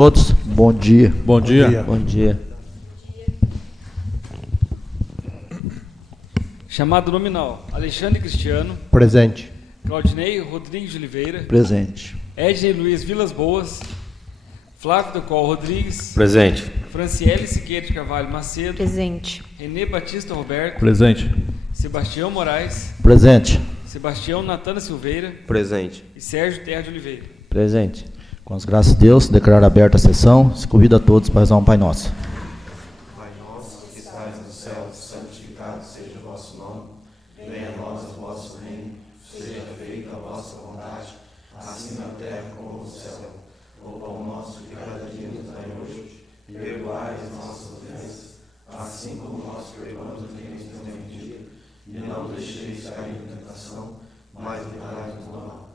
Todos, bom dia. Bom dia. Bom dia. Chamado nominal: Alexandre Cristiano. Presente. Claudinei Rodrigues de Oliveira. Presente. Ednei Luiz Vilas Boas. Flávio do Col Rodrigues. Presente. Franciele Siqueira de Carvalho Macedo. Presente. Renê Batista Roberto. Presente. Sebastião Moraes. Presente. Sebastião Natana Silveira. Presente. E Sérgio Terra de Oliveira. Presente. Com as graças de Deus, declaro aberta a sessão. Se convido a todos para rezar um Pai Nosso. Pai nosso, que estais no céu, santificado seja o vosso nome. Venha a nós o vosso reino. Seja feita a vossa vontade, assim na terra como no céu. O pão nosso de cada dia nos dai hoje. E perdoai as nossas ofensas, assim como nós perdoamos a quem nos tem ofendido. E não deixeis cair em tentação, mas livrai-nos do mal.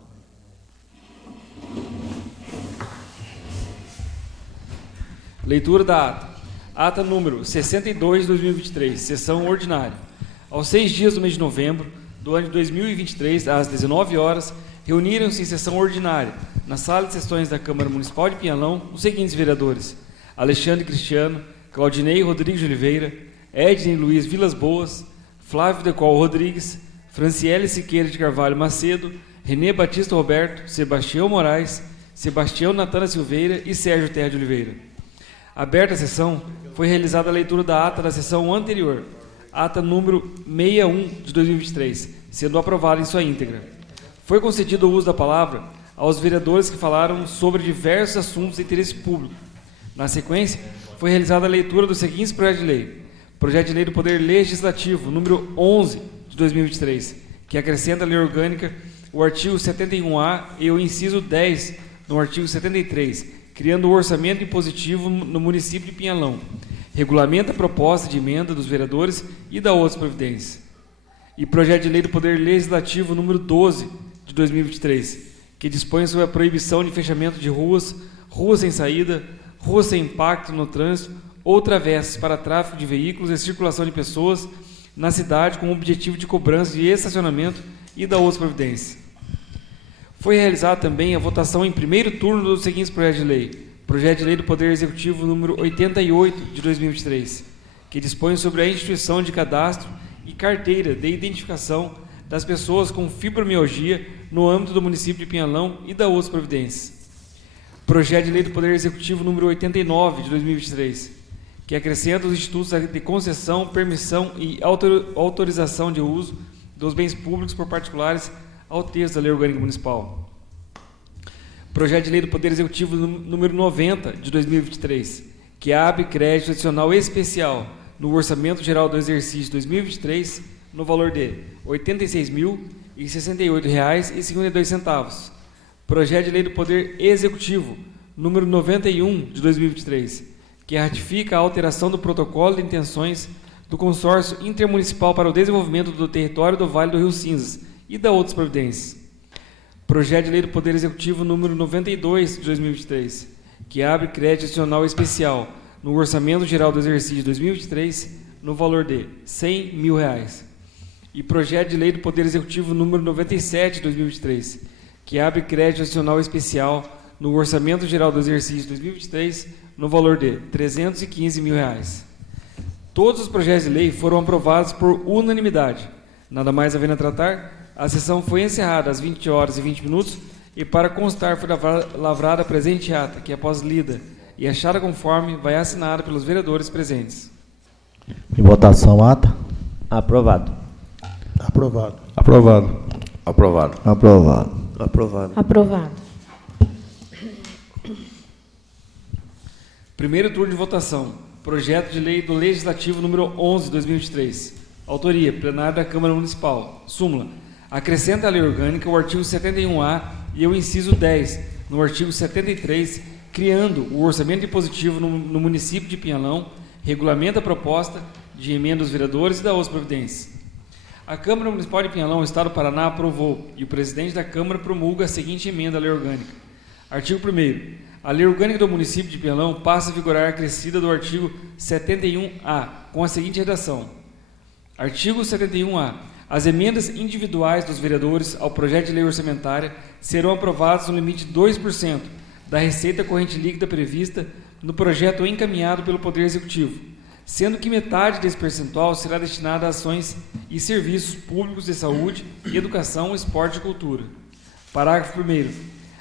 Leitura da ata. Ata número 62 de 2023, sessão ordinária. Aos 6 dias do mês de novembro do ano de 2023, às 19 horas, reuniram-se em sessão ordinária, na sala de sessões da Câmara Municipal de Pinhalão, os seguintes vereadores: Alexandre Cristiano, Claudinei Rodrigues de Oliveira, Ednei Luiz Vilas Boas, Flávio de Col Rodrigues, Franciele Siqueira de Carvalho Macedo, Renê Batista Roberto, Sebastião Moraes, Sebastião Natana Silveira e Sérgio Terra de Oliveira. Aberta a sessão, foi realizada a leitura da ata da sessão anterior, ata número 61 de 2023, sendo aprovada em sua íntegra. Foi concedido o uso da palavra aos vereadores que falaram sobre diversos assuntos de interesse público. Na sequência, foi realizada a leitura dos seguintes projetos de lei. Projeto de Lei do Poder Legislativo, número 11 de 2023, que acrescenta à lei orgânica o artigo 71A e o inciso 10 no artigo 73, criando o orçamento impositivo no município de Pinhalão. Regulamenta a proposta de emenda dos vereadores e da outras providências. E projeto de lei do Poder Legislativo número 12 de 2023, que dispõe sobre a proibição de fechamento de ruas, ruas sem saída, ruas sem impacto no trânsito ou travessas para tráfego de veículos e circulação de pessoas na cidade com o objetivo de cobrança de estacionamento e da outras providências. Foi realizada também a votação em primeiro turno dos seguintes projetos de lei. Projeto de Lei do Poder Executivo número 88 de 2023, que dispõe sobre a instituição de cadastro e carteira de identificação das pessoas com fibromialgia no âmbito do município de Pinhalão e da outras providências. Projeto de Lei do Poder Executivo número 89 de 2023, que acrescenta os institutos de concessão, permissão e autorização de uso dos bens públicos por particulares ao texto da Lei Orgânica Municipal. Projeto de Lei do Poder Executivo número 90 de 2023, que abre crédito adicional especial no Orçamento Geral do Exercício 2023 no valor de R$ 86.068,52. Projeto de Lei do Poder Executivo número 91 de 2023, que ratifica a alteração do protocolo de intenções do Consórcio Intermunicipal para o Desenvolvimento do Território do Vale do Rio Cinzas e da outras providências. Projeto de Lei do Poder Executivo número 92 de 2023, que abre crédito adicional especial no Orçamento Geral do Exercício 2023 no valor de R$ 100 mil. E Projeto de Lei do Poder Executivo número 97 de 2023, que abre crédito adicional especial no Orçamento Geral do Exercício 2023 no valor de R$ 315 mil. Todos os projetos de lei foram aprovados por unanimidade. Nada mais havendo a tratar, a sessão foi encerrada às 20 horas e 20 minutos e, para constar, foi lavrada a presente ata, que, após lida e achada conforme, vai assinada pelos vereadores presentes. Em votação, ata. Aprovado. Aprovado. Aprovado. Aprovado. Aprovado. Aprovado. Aprovado. Primeiro turno de votação. Projeto de Lei do Legislativo número 11 de 2023. Autoria, plenário da Câmara Municipal. Súmula. Acrescenta à lei orgânica o artigo 71A e o inciso 10 no artigo 73, criando o orçamento impositivo no município de Pinhalão, regulamenta a proposta de emenda dos vereadores e da outras providências. A Câmara Municipal de Pinhalão, Estado do Paraná, aprovou e o presidente da Câmara promulga a seguinte emenda à lei orgânica. Artigo 1º. A lei orgânica do município de Pinhalão passa a vigorar acrescida do artigo 71A, com a seguinte redação. Artigo 71A. As emendas individuais dos vereadores ao projeto de lei orçamentária serão aprovadas no limite de 2% da receita corrente líquida prevista no projeto encaminhado pelo Poder Executivo, sendo que metade desse percentual será destinada a ações e serviços públicos de saúde, educação, esporte e cultura. Parágrafo 1º.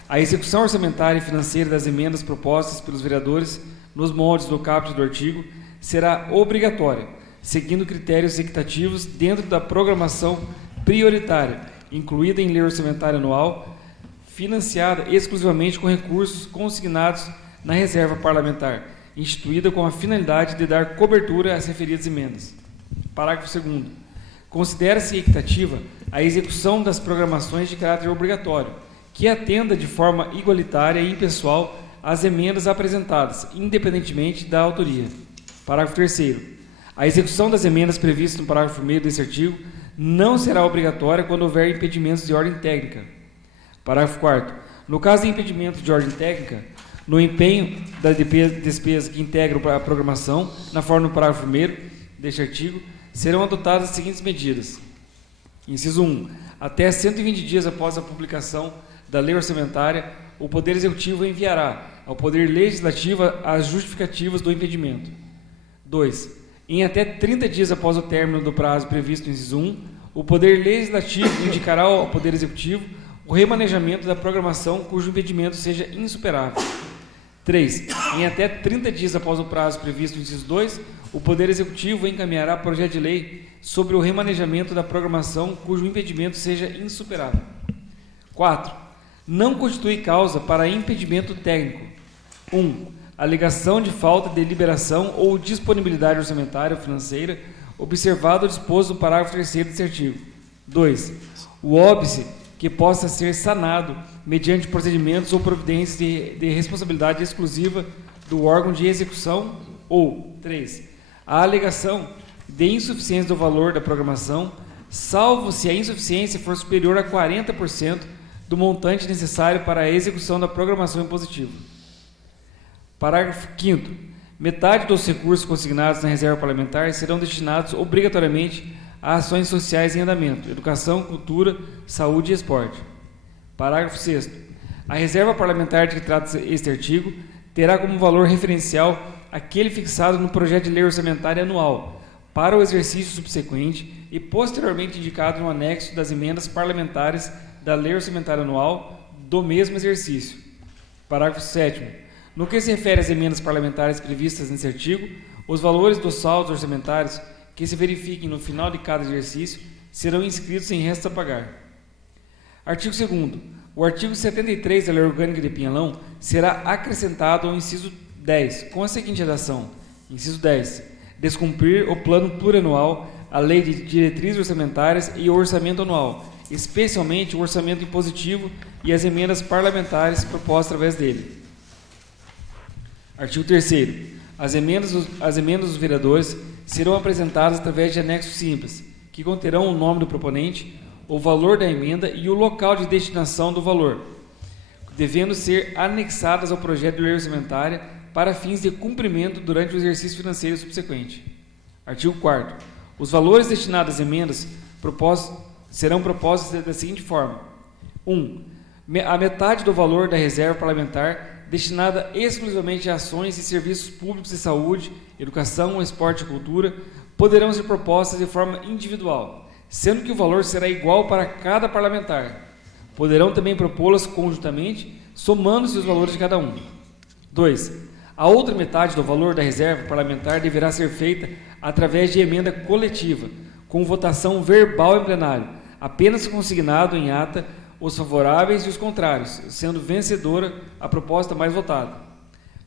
A execução orçamentária e financeira das emendas propostas pelos vereadores nos moldes do caput do artigo será obrigatória, seguindo critérios equitativos dentro da programação prioritária, incluída em lei orçamentária anual, financiada exclusivamente com recursos consignados na reserva parlamentar, instituída com a finalidade de dar cobertura às referidas emendas. Parágrafo 2º. Considera-se equitativa a execução das programações de caráter obrigatório, que atenda de forma igualitária e impessoal às emendas apresentadas, independentemente da autoria. Parágrafo 3º. A execução das emendas previstas no parágrafo 1º desse artigo não será obrigatória quando houver impedimentos de ordem técnica. Parágrafo 4º. No caso de impedimento de ordem técnica, no empenho da despesa que integram a programação, na forma do parágrafo 1º deste artigo, serão adotadas as seguintes medidas. Inciso 1. Até 120 dias após a publicação da lei orçamentária, o Poder Executivo enviará ao Poder Legislativo as justificativas do impedimento. 2. Em até 30 dias após o término do prazo previsto no inciso 1, o Poder Legislativo indicará ao Poder Executivo o remanejamento da programação cujo impedimento seja insuperável. 3. Em até 30 dias após o prazo previsto no inciso 2, o Poder Executivo encaminhará projeto de lei sobre o remanejamento da programação cujo impedimento seja insuperável. 4. Não constitui causa para impedimento técnico. 1. Alegação de falta de liberação ou disponibilidade orçamentária ou financeira, observado o disposto no parágrafo 3º desse artigo. 2. O óbice que possa ser sanado mediante procedimentos ou providências de responsabilidade exclusiva do órgão de execução. Ou 3. A alegação de insuficiência do valor da programação, salvo se a insuficiência for superior a 40% do montante necessário para a execução da programação impositiva. Parágrafo 5º. Metade dos recursos consignados na reserva parlamentar serão destinados obrigatoriamente a ações sociais em andamento, educação, cultura, saúde e esporte. Parágrafo 6º. A reserva parlamentar de que trata este artigo terá como valor referencial aquele fixado no projeto de lei orçamentária anual para o exercício subsequente e posteriormente indicado no anexo das emendas parlamentares da lei orçamentária anual do mesmo exercício. Parágrafo 7º. No que se refere às emendas parlamentares previstas nesse artigo, os valores dos saldos orçamentários que se verifiquem no final de cada exercício serão inscritos em restos a pagar. Artigo 2º. O artigo 73 da Lei Orgânica de Pinhalão será acrescentado ao inciso 10, com a seguinte redação. Inciso 10. Descumprir o plano plurianual, a lei de diretrizes orçamentárias e o orçamento anual, especialmente o orçamento impositivo e as emendas parlamentares propostas através dele. Artigo 3º. As emendas dos vereadores serão apresentadas através de anexos simples, que conterão o nome do proponente, o valor da emenda e o local de destinação do valor, devendo ser anexadas ao projeto de lei orçamentária para fins de cumprimento durante o exercício financeiro subsequente. Artigo 4º. Os valores destinados às emendas serão propostos da seguinte forma. 1. A metade do valor da reserva parlamentar destinada exclusivamente a ações e serviços públicos de saúde, educação, esporte e cultura, poderão ser propostas de forma individual, sendo que o valor será igual para cada parlamentar. Poderão também propô-las conjuntamente, somando-se os valores de cada um. 2. A outra metade do valor da reserva parlamentar deverá ser feita através de emenda coletiva, com votação verbal em plenário, apenas consignado em ata os favoráveis e os contrários, sendo vencedora a proposta mais votada.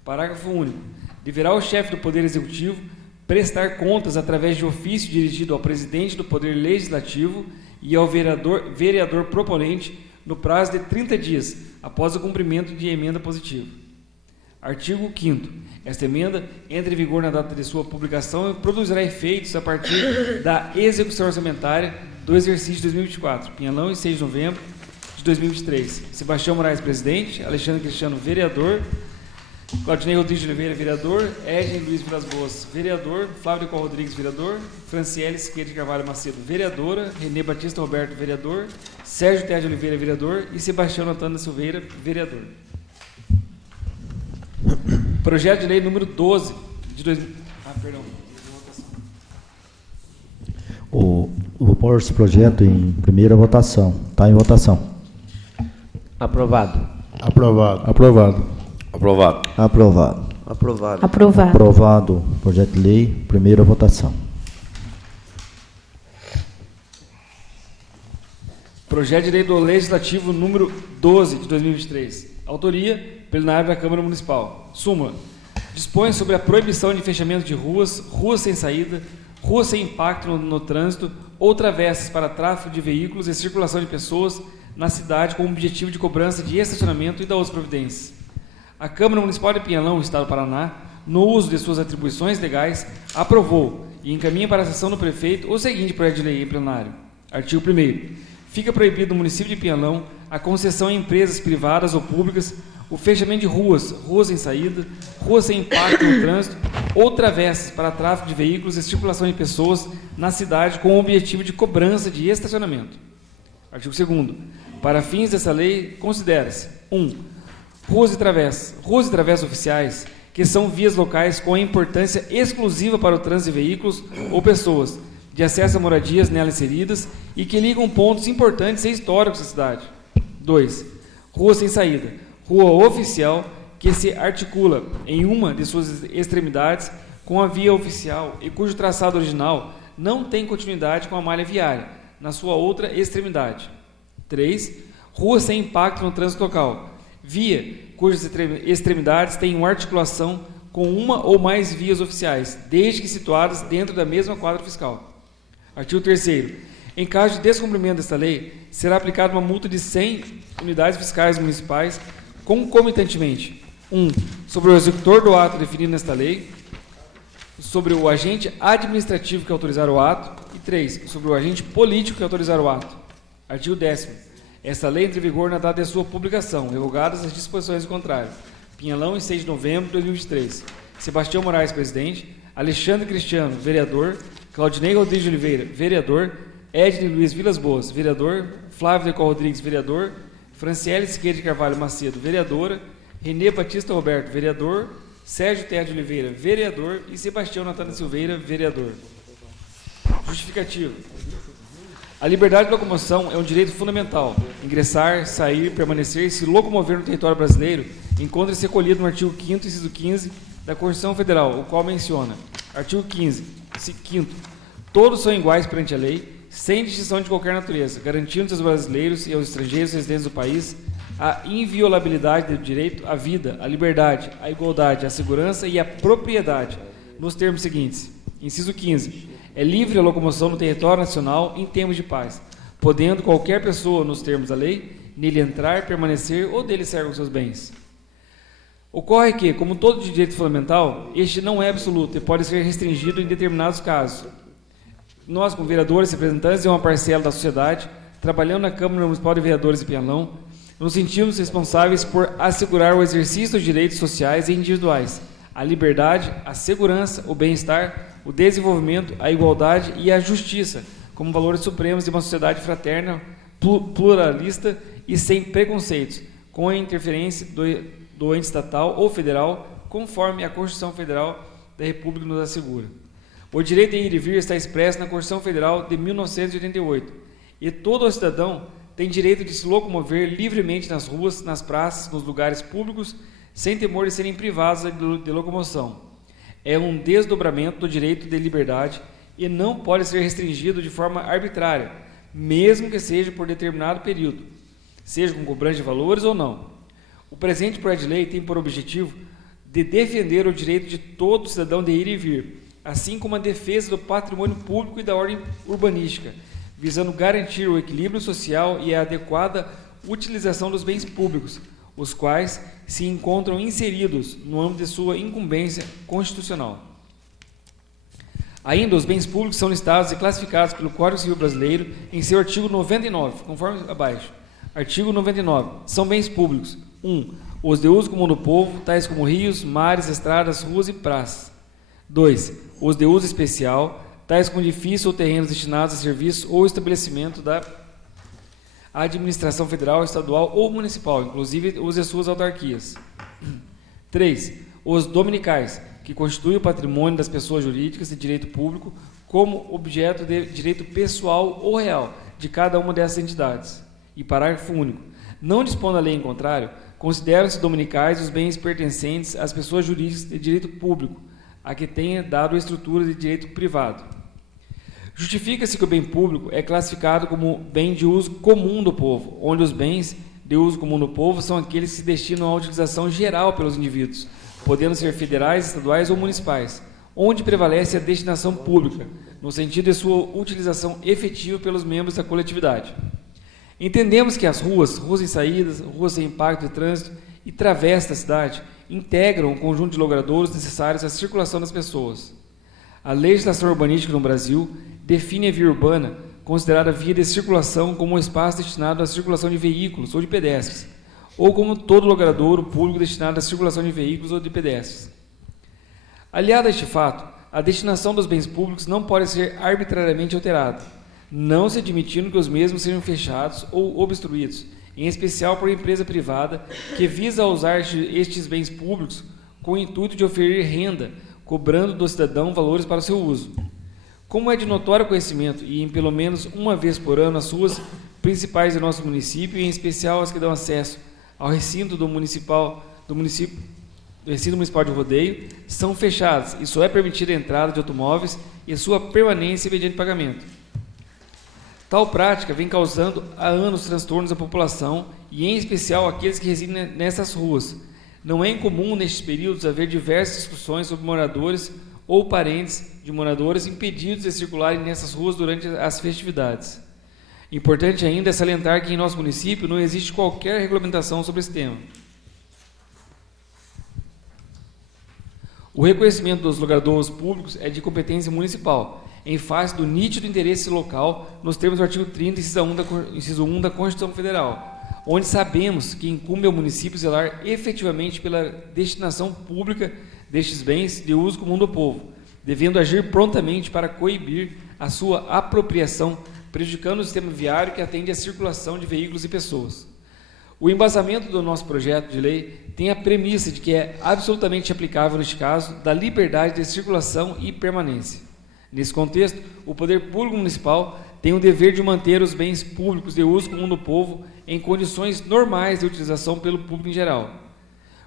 Parágrafo único. Deverá o chefe do Poder Executivo prestar contas através de ofício dirigido ao presidente do Poder Legislativo e ao vereador proponente no prazo de 30 dias após o cumprimento de emenda positiva. Artigo 5º. Esta emenda entra em vigor na data de sua publicação e produzirá efeitos a partir da execução orçamentária do exercício 2024. Pinhalão, em 6 de novembro de 2023. Sebastião Moraes, presidente. Alexandre Cristiano, vereador. Claudinei Rodrigues de Oliveira, vereador. Edgen Luiz Vilas Boas, vereador. Flávio de Col Rodrigues, vereador. Franciele Siqueira de Carvalho Macedo, vereadora. Renê Batista Roberto, vereador. Sérgio Té de Oliveira, vereador. E Sebastião Antônio da Silveira, vereador. Projeto de lei número 12 de 2000. Perdão. Vou pôr esse projeto em primeira votação. Está em votação. Aprovado. Aprovado. Aprovado. Aprovado. Aprovado. Aprovado. Aprovado. Aprovado. Projeto de lei, primeira votação. Projeto de lei do Legislativo número 12 de 2023. Autoria, plenário da Câmara Municipal. Súmula. Dispõe sobre a proibição de fechamento de ruas, ruas sem saída, ruas sem impacto no trânsito ou travessas para tráfego de veículos e circulação de pessoas na cidade com o objetivo de cobrança de estacionamento e da outras providências. A Câmara Municipal de Pinhalão, Estado do Paraná, no uso de suas atribuições legais, aprovou e encaminha para a sessão do prefeito o seguinte projeto de lei em plenário. Artigo 1º. Fica proibido no município de Pinhalão a concessão a empresas privadas ou públicas o fechamento de ruas, ruas sem saída, ruas sem impacto no trânsito ou travessas para tráfego de veículos e circulação de pessoas na cidade com o objetivo de cobrança de estacionamento. Artigo 2º. Para fins dessa lei, considera-se 1. Ruas e travessas oficiais, que são vias locais com importância exclusiva para o trânsito de veículos ou pessoas, de acesso a moradias nela inseridas e que ligam pontos importantes e históricos da cidade. 2. Rua sem saída. Rua oficial que se articula em uma de suas extremidades com a via oficial e cujo traçado original não tem continuidade com a malha viária, na sua outra extremidade. 3. Rua sem impacto no trânsito local. Via cujas extremidades têm uma articulação com uma ou mais vias oficiais, desde que situadas dentro da mesma quadra fiscal. Artigo 3º. Em caso de descumprimento desta lei, será aplicada uma multa de 100 unidades fiscais municipais, concomitantemente, 1. Sobre o executor do ato definido nesta lei, sobre o agente administrativo que autorizar o ato, e 3. Sobre o agente político que autorizar o ato. Artigo 10º. Esta lei entra em vigor na data de sua publicação, revogadas as disposições do contrário. Pinhalão, em 6 de novembro de 2023. Sebastião Moraes, presidente. Alexandre Cristiano, vereador. Claudinei Rodrigues de Oliveira, vereador. Edney Luiz Vilas Boas, vereador. Flávio Decol Rodrigues, vereador. Franciele Siqueira de Carvalho Macedo, vereadora. Renê Batista Roberto, vereador. Sérgio Terra de Oliveira, vereador. E Sebastião Natana Silveira, vereador. Justificativo. A liberdade de locomoção é um direito fundamental. Ingressar, sair, permanecer e se locomover no território brasileiro encontra-se recolhido no artigo 5º, inciso 15 da Constituição Federal, o qual menciona: artigo 5º. Todos são iguais perante a lei, sem distinção de qualquer natureza, garantindo aos brasileiros e aos estrangeiros residentes do país a inviolabilidade do direito à vida, à liberdade, à igualdade, à segurança e à propriedade, nos termos seguintes. Inciso 15. É livre a locomoção no território nacional em tempos de paz, podendo qualquer pessoa, nos termos da lei, nele entrar, permanecer ou dele sair com seus bens. Ocorre que, como todo direito fundamental, este não é absoluto e pode ser restringido em determinados casos. Nós, como vereadores e representantes de uma parcela da sociedade, trabalhando na Câmara Municipal de Vereadores de Pinhalão, nos sentimos responsáveis por assegurar o exercício dos direitos sociais e individuais, a liberdade, a segurança, o bem-estar, o desenvolvimento, a igualdade e a justiça, como valores supremos de uma sociedade fraterna, pluralista e sem preconceitos, com a interferência do ente estatal ou federal, conforme a Constituição Federal da República nos assegura. O direito de ir e vir está expresso na Constituição Federal de 1988, e todo cidadão tem direito de se locomover livremente nas ruas, nas praças, nos lugares públicos, sem temor de serem privados de locomoção. É um desdobramento do direito de liberdade e não pode ser restringido de forma arbitrária, mesmo que seja por determinado período, seja com cobrança de valores ou não. O presente projeto de lei tem por objetivo de defender o direito de todo cidadão de ir e vir, assim como a defesa do patrimônio público e da ordem urbanística, visando garantir o equilíbrio social e a adequada utilização dos bens públicos, os quais se encontram inseridos no âmbito de sua incumbência constitucional. Ainda, os bens públicos são listados e classificados pelo Código Civil Brasileiro em seu artigo 99, conforme abaixo. Artigo 99. São bens públicos: 1. Os de uso comum do povo, tais como rios, mares, estradas, ruas e praças. 2. Os de uso especial, tais como edifícios ou terrenos destinados a serviço ou estabelecimento da administração federal, estadual ou municipal, inclusive os de suas autarquias. 3. os dominicais, que constituem o patrimônio das pessoas jurídicas de direito público como objeto de direito pessoal ou real de cada uma dessas entidades. E parágrafo único. Não dispondo a lei em contrário, consideram-se dominicais os bens pertencentes às pessoas jurídicas de direito público, a que tenha dado a estrutura de direito privado. Justifica-se que o bem público é classificado como bem de uso comum do povo, onde os bens de uso comum do povo são aqueles que se destinam à utilização geral pelos indivíduos, podendo ser federais, estaduais ou municipais, onde prevalece a destinação pública, no sentido de sua utilização efetiva pelos membros da coletividade. Entendemos que as ruas em saídas, ruas sem impacto de trânsito e travessas da cidade integram o conjunto de logradouros necessários à circulação das pessoas. A legislação urbanística no Brasil define a via urbana, considerada via de circulação, como um espaço destinado à circulação de veículos ou de pedestres, ou como todo logradouro público destinado à circulação de veículos ou de pedestres. Aliado a este fato, a destinação dos bens públicos não pode ser arbitrariamente alterada, não se admitindo que os mesmos sejam fechados ou obstruídos, em especial por empresa privada que visa usar estes bens públicos com o intuito de oferir renda, cobrando do cidadão valores para o seu uso. Como é de notório conhecimento, e em pelo menos uma vez por ano, as ruas principais de nosso município, e em especial as que dão acesso ao recinto do recinto municipal de rodeio, são fechadas e só é permitida a entrada de automóveis e sua permanência mediante pagamento. Tal prática vem causando há anos transtornos à população e, em especial, àqueles que residem nessas ruas. Não é incomum, nestes períodos, haver diversas discussões sobre moradores ou parentes de moradores impedidos de circularem nessas ruas durante as festividades. Importante ainda é salientar que em nosso município não existe qualquer regulamentação sobre esse tema. O reconhecimento dos logradouros públicos é de competência municipal, em face do nítido interesse local, nos termos do artigo 30, inciso 1 da Constituição Federal, onde sabemos que incumbe ao município zelar efetivamente pela destinação pública destes bens de uso comum do povo, devendo agir prontamente para coibir a sua apropriação, prejudicando o sistema viário que atende à circulação de veículos e pessoas. O embasamento do nosso projeto de lei tem a premissa de que é absolutamente aplicável, neste caso, da liberdade de circulação e permanência. Nesse contexto, o poder público municipal tem o dever de manter os bens públicos de uso comum do povo em condições normais de utilização pelo público em geral.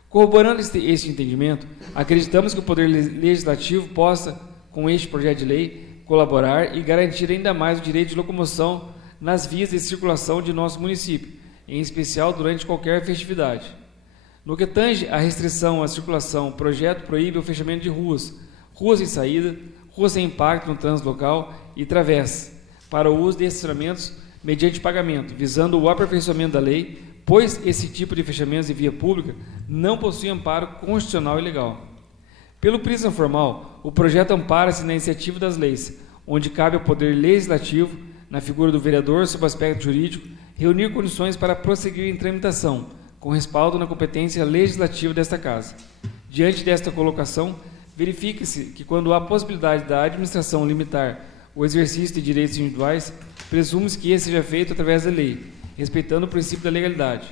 Corroborando este entendimento, acreditamos que o Poder Legislativo possa, com este projeto de lei, colaborar e garantir ainda mais o direito de locomoção nas vias de circulação de nosso município, em especial durante qualquer festividade. No que tange à restrição à circulação, o projeto proíbe o fechamento de ruas em saída, ruas sem impacto no trânsito local e travessas, para o uso de estacionamentos mediante pagamento, visando o aperfeiçoamento da lei, pois esse tipo de fechamentos de via pública não possui amparo constitucional e legal. Pelo prisma formal, o projeto ampara-se na iniciativa das leis, onde cabe ao Poder Legislativo, na figura do vereador sob o aspecto jurídico, reunir condições para prosseguir em tramitação, com respaldo na competência legislativa desta Casa. Diante desta colocação, verifica-se que, quando há possibilidade da administração limitar o exercício de direitos individuais, presume-se que esse seja feito através da lei, respeitando o princípio da legalidade.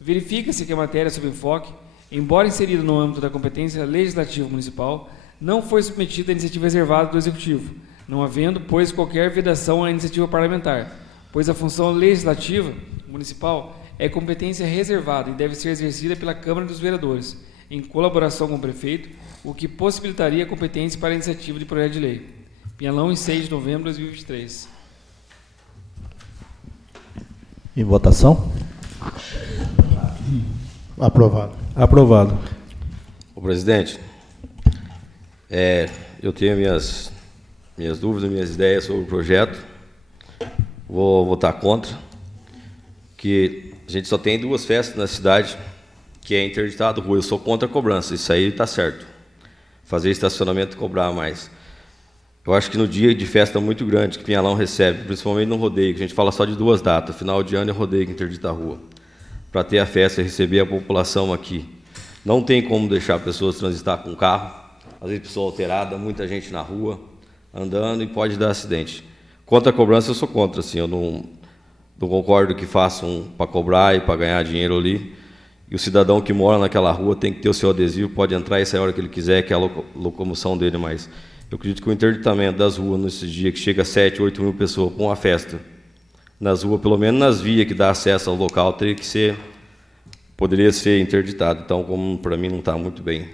Verifica-se que a matéria sob enfoque, embora inserida no âmbito da competência legislativa municipal, não foi submetida à iniciativa reservada do Executivo, não havendo, pois, qualquer vedação à iniciativa parlamentar, pois a função legislativa municipal é competência reservada e deve ser exercida pela Câmara dos Vereadores, em colaboração com o prefeito, o que possibilitaria a competência para a iniciativa de projeto de lei. Pinhalão, em 6 de novembro de 2023. Em votação? Aprovado. Aprovado. Ô, presidente, eu tenho minhas dúvidas, minhas ideias sobre o projeto. Vou votar contra, que a gente só tem 2 festas na cidade, que é interditado rua. Eu sou contra a cobrança, isso aí está certo. Fazer estacionamento e cobrar mais. Eu acho que no dia de festa muito grande que Pinhalão recebe, principalmente no rodeio, que a gente fala só de 2 datas, final de ano é rodeio que interdita a rua, para ter a festa e receber a população aqui. Não tem como deixar pessoas transitar com carro, às vezes pessoa alterada, muita gente na rua, andando, e pode dar acidente. Contra a cobrança, eu sou contra, assim, eu não concordo que façam para cobrar e para ganhar dinheiro ali. E o cidadão que mora naquela rua tem que ter o seu adesivo, pode entrar e sair a hora que ele quiser, que é a locomoção dele, mas eu acredito que o interditamento das ruas nesses dias, que chega a 7, 8 mil pessoas com uma festa, nas ruas, pelo menos nas vias que dá acesso ao local, poderia ser interditado. Então, como para mim não está muito bem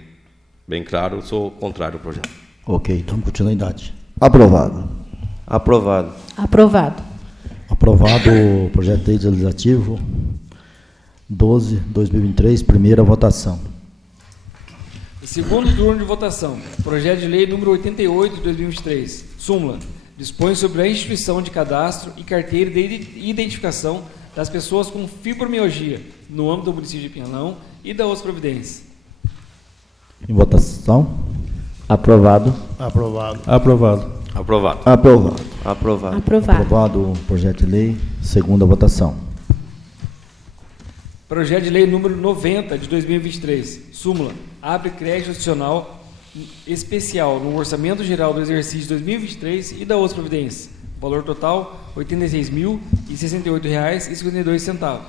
claro, eu sou contrário ao projeto. Ok, então continuidade. Aprovado. Aprovado. Aprovado. Aprovado o projeto legislativo 12/2023, primeira votação. Em segundo turno de votação, projeto de lei número 88 de 2023, súmula, dispõe sobre a instituição de cadastro e carteira de identificação das pessoas com fibromialgia no âmbito do município de Pinhalão e da outras providências. Em votação. Aprovado. Aprovado. Aprovado. Aprovado. Aprovado. Aprovado. Aprovado. Aprovado o projeto de lei, segunda votação. Projeto de lei número 90 de 2023, súmula, abre crédito adicional especial no orçamento geral do exercício 2023 e da outras providências. Valor total R$ 86.068,52.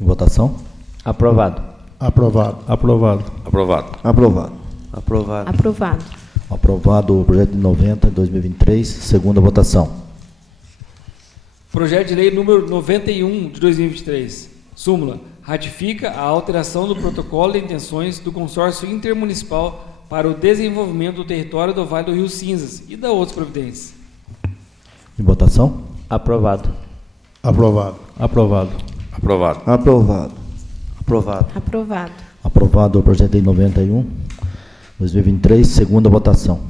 Em votação. Aprovado. Aprovado. Aprovado. Aprovado. Aprovado. Aprovado. Aprovado. Aprovado o projeto de 90 de 2023, segunda votação. Projeto de lei número 91 de 2023, súmula, ratifica a alteração do protocolo de intenções do consórcio intermunicipal para o desenvolvimento do território do Vale do Rio Cinzas e da outras providências. Em votação. Aprovado. Aprovado. Aprovado. Aprovado. Aprovado. Aprovado. Aprovado. Aprovado o projeto de lei 91, 2023, segunda votação.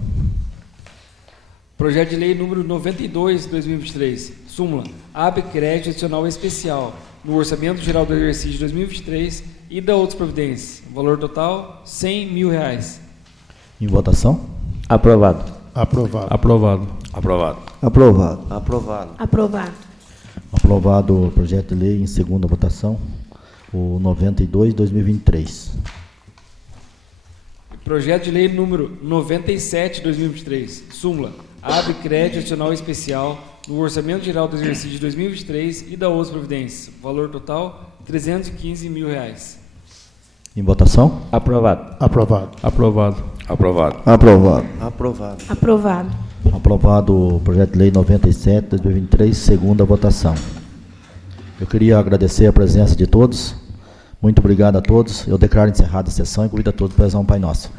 Projeto de lei número 92 de 2023, súmula, abre crédito adicional especial no orçamento geral do exercício de 2023 e da outras providências. Valor total, R$ 100 mil. Em votação. Aprovado. Aprovado. Aprovado. Aprovado. Aprovado. Aprovado. Aprovado. Aprovado o projeto de lei em segunda votação, o 92 de 2023. Projeto de lei número 97 de 2023, súmula, abre crédito adicional especial no orçamento geral do exercício de 2023 e da outras providências. Valor total, R$ 315 mil. Em votação. Aprovado. Aprovado. Aprovado. Aprovado. Aprovado. Aprovado. Aprovado. Aprovado o projeto de lei 97 de 2023, segunda votação. Eu queria agradecer a presença de todos. Muito obrigado a todos. Eu declaro encerrada a sessão e convido a todos para rezar um Pai Nosso.